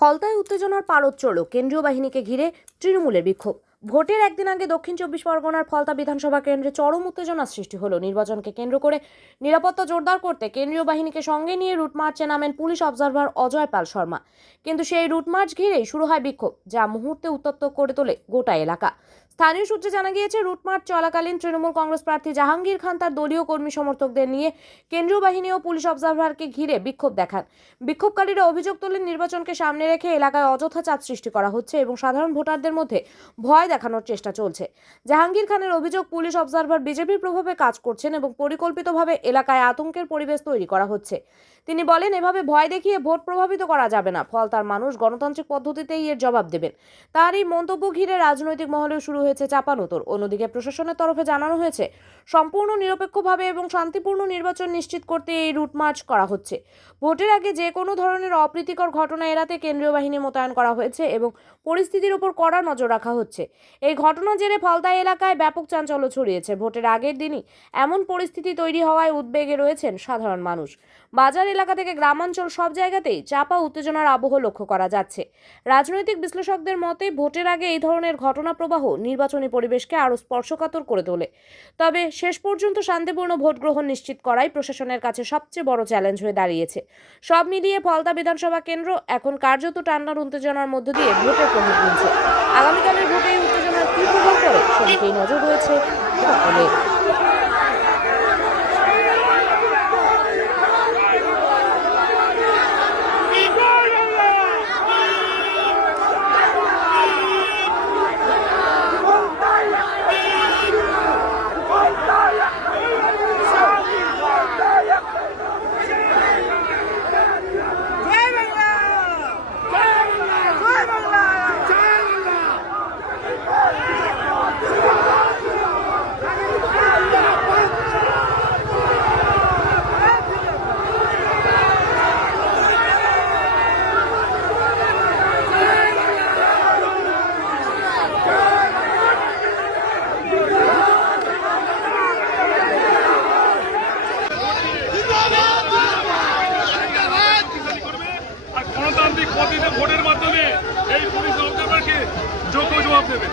ফলতায় উত্তেজনার পারদ চড়ল কেন্দ্রীয় বাহিনীকে ঘিরে তৃণমূলের বিক্ষোভ। ভোটের একদিন আগে দক্ষিণ 24 পরগনার ফলতা বিধানসভা কেন্দ্রে চরম উত্তেজনার সৃষ্টি হলো। নির্বাচনকে কেন্দ্র করে নিরাপত্তা জোরদার করতে কেন্দ্রীয় বাহিনীকে সঙ্গে নিয়ে রুট মার্চে নামেন পুলিশ অবজারভার অজয় পাল শর্মা। কিন্তু সেই রুট মার্চ ঘিরেই শুরু হয় বিক্ষোভ, যা মুহূর্তে উত্তপ্ত করে তোলে গোটা এলাকা। স্থানীয় সূত্রে জানা গিয়েছে, রুট মার্চ চলাকালীন তৃণমূল কংগ্রেস প্রার্থী জাহাঙ্গীর খান তার দলীয় কর্মী সমর্থকদের নিয়ে কেন্দ্রীয় বাহিনী ও পুলিশ অবজারভারকে ঘিরে বিক্ষোভ দেখান। বিক্ষোভকারীরা অভিযোগ তোলেন, নির্বাচনকে সামনে রেখে এলাকায় অযথা চাপ সৃষ্টি করা হচ্ছে এবং সাধারণ ভোটারদের মধ্যে ভয় দেখানোর চেষ্টা চলছে। জাহাঙ্গীর খানের অভিযোগ, পুলিশ অবজারভার বিজেপির প্রভাবে কাজ করছেন এবং পরিকল্পিতভাবে এলাকায় আতঙ্কের পরিবেশ তৈরি করা হচ্ছে। তিনি বলেন, এভাবে ভয় দেখিয়ে ভোট প্রভাবিত করা যাবে না। ফলতার মানুষ গণতান্ত্রিক পদ্ধতিতেই এর জবাব দেবেন। তার এই মন্তব্য ঘিরে রাজনৈতিক মহলেও শুরু হয়েছে চাপানোতর। অন্যদিকে প্রশাসনের তরফে জানানো হয়েছে, সম্পূর্ণ নিরপেক্ষভাবে এবং শান্তিপূর্ণ নির্বাচন নিশ্চিত করতে এই রুট মার্চ করা হচ্ছে। ভোটের আগে যে কোনো ধরনের অপ্রীতিকর ঘটনা এড়াতে কেন্দ্রীয় বাহিনী মোতায়েন করা হয়েছে এবং পরিস্থিতির উপর কড়া নজর রাখা হচ্ছে। এই ঘটনার জেরে ফলতা এলাকায় ব্যাপক চাঞ্চল্য ছড়িয়েছে। ভোটের আগের দিনই এমন পরিস্থিতি তৈরি হওয়ায় উদ্বেগে রয়েছেন সাধারণ মানুষ। বাজার এলাকা থেকে গ্রামাঞ্চল সব জায়গাতেই চাপা উত্তেজনার আবহ লক্ষ্য করা যাচ্ছে। রাজনৈতিক বিশ্লেষকদের মতে, ভোটের আগে এই ধরনের ঘটনা প্রবাহ নির্বাচনী পরিবেশকে আরও স্পর্শকাতর করে তোলে। তবে শেষ পর্যন্ত শান্তিপূর্ণ ভোট গ্রহণ নিশ্চিত করাই প্রশাসনের কাছে সবচেয়ে বড় চ্যালেঞ্জ হয়ে দাঁড়িয়েছে। সব মিলিয়ে ফলতা বিধানসভা কেন্দ্র এখন কার্যত টান্নার উত্তেজনার মধ্য দিয়ে ভোটের প্রভাব গুনছে। আগামীকালের ভোটে এই উত্তেজনার কী প্রভাব পড়ে সেদিকেই নজর রয়েছে সকলের। গণতান্ত্রিক পদ্ধতিতে ভোটের মাধ্যমে এই পুলিশ অবজারভারকে যোগ্য জবাব দেবে।